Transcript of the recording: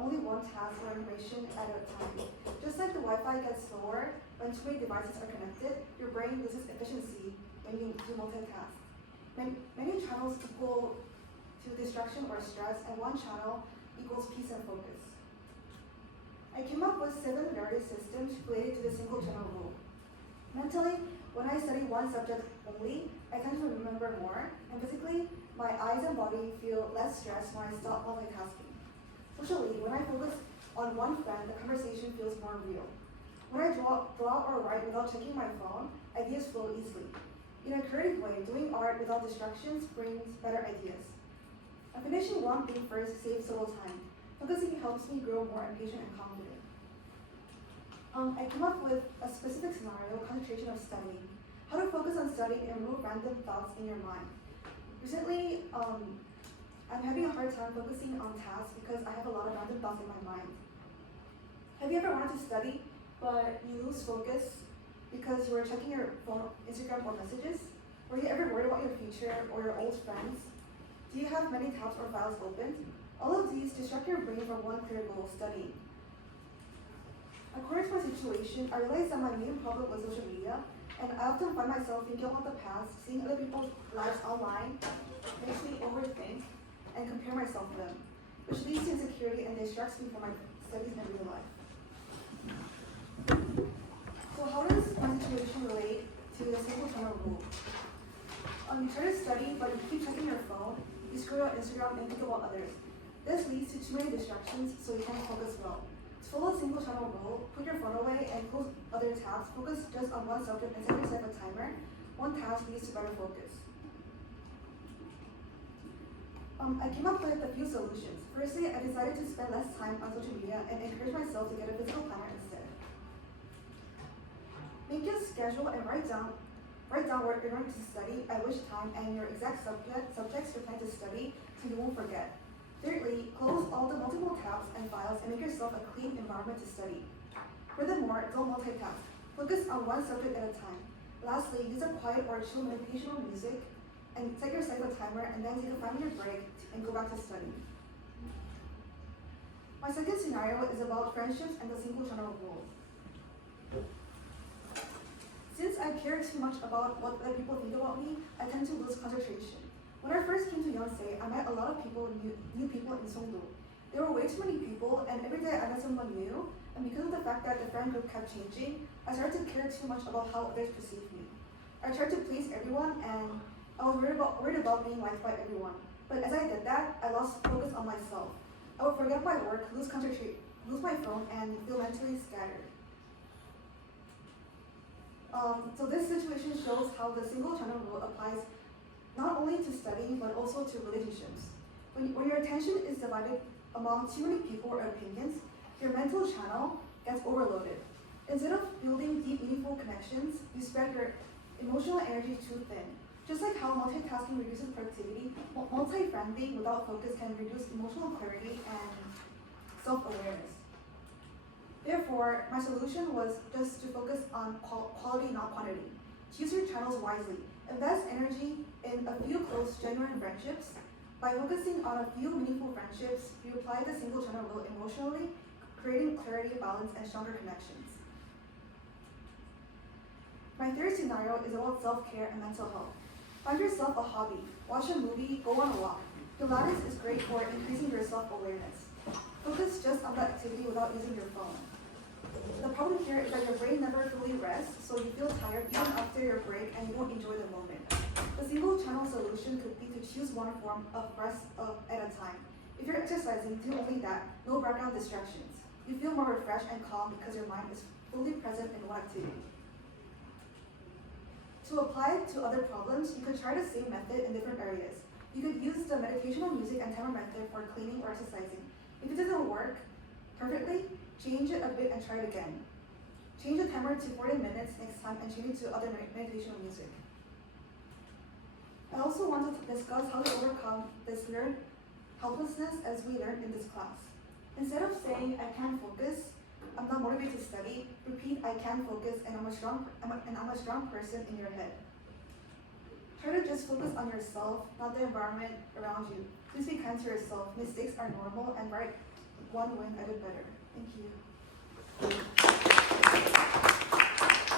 only one task or information at a time. Just like the Wi-Fi gets slower when too many devices are connected, your brain loses efficiency when you do multitask. Many channels equal to distraction or stress, and one channel equals peace and focus. I came up with 7 various systems related to the single channel rule. Mentally, when I study one subject only, I tend to remember more, and physically, my eyes and body feel less stressed when I stop multitasking. Socially, when I focus on one friend, the conversation feels more real. When I draw or write without checking my phone, ideas flow easily. In a creative way, doing art without distractions brings better ideas. Finishing one thing first saves total time. Focusing helps me grow more impatient and confident. I came up with a specific scenario, concentration of studying. How to focus on studying and remove random thoughts in your mind. Recently, I'm having a hard time focusing on tasks because I have a lot of random thoughts in my mind. Have you ever wanted to study, but you lose focus because you were checking your phone, Instagram, or messages? Were you ever worried about your future or your old friends? Do you have many tabs or files open? All of these distract your brain from one clear goal, studying. According to my situation, I realized that my main problem was social media, and I often find myself thinking about the past, seeing other people's lives online, makes me overthink and compare myself to them, which leads to insecurity and distracts me from my studies and real life. So how does my situation relate to the single channel rule? You try to study, but you keep checking your phone, you scroll on Instagram and think about others. This leads to too many distractions, so you can't focus well. To follow a single channel rule, put your phone away and close other tabs, focus just on one subject and set yourself a timer. One task leads to better focus. I came up with a few solutions. Firstly, I decided to spend less time on social media and encourage myself to get a physical planner instead. Make a schedule and write down where you're going to study, at which time, and your exact subjects you're planning to study so you won't forget. Thirdly, close all the multiple tabs and files and make yourself a clean environment to study. Furthermore, don't multitask. Focus on one subject at a time. Lastly, use a quiet or chill meditational music and set yourself a timer and then take a 5-minute break and go back to study. My second scenario is about friendships and the single channel rule. Since I care too much about what other people think about me, I tend to lose concentration. When I first came to Yonsei, I met a lot of new people in Songdo. There were way too many people, and every day I met someone new, and because of the fact that the friend group kept changing, I started to care too much about how others perceive me. I tried to please everyone, and I was worried about being liked by everyone. But as I did that, I lost focus on myself. I would forget my work, lose my phone, and feel mentally scattered. So this situation shows how the single channel rule applies not only to studying, but also to relationships. When your attention is divided among too many people or opinions, your mental channel gets overloaded. Instead of building deep, meaningful connections, you spread your emotional energy too thin. Just like how multitasking reduces productivity, multi-friendly without focus can reduce emotional clarity and self-awareness. Therefore, my solution was just to focus on quality, not quantity. Choose your channels wisely. Invest energy in a few close, genuine friendships. By focusing on a few meaningful friendships, you apply the single channel rule emotionally, creating clarity, balance, and stronger connections. My third scenario is about self-care and mental health. Find yourself a hobby. Watch a movie, go on a walk. Pilates is great for increasing your self-awareness. Focus just on the activity without using your phone. The problem here is that your brain never fully rests, so you feel tired even after your break and you don't enjoy the moment. The single channel solution could be to choose one form of rest at a time. If you're exercising, do only that, no background distractions. You feel more refreshed and calm because your mind is fully present in one activity. To apply it to other problems, you could try the same method in different areas. You could use the meditational music and timer method for cleaning or exercising. If it doesn't work perfectly, change it a bit and try it again. Change the timer to 40 minutes next time and change it to other meditational music. I also want to discuss how to overcome this learned helplessness as we learned in this class. Instead of saying, I can't focus, I'm not motivated to study, repeat, I can focus and I'm a strong person in your head. Try to just focus on yourself, not the environment around you. Please be kind to yourself. Mistakes are normal and one win, edit better. Thank you.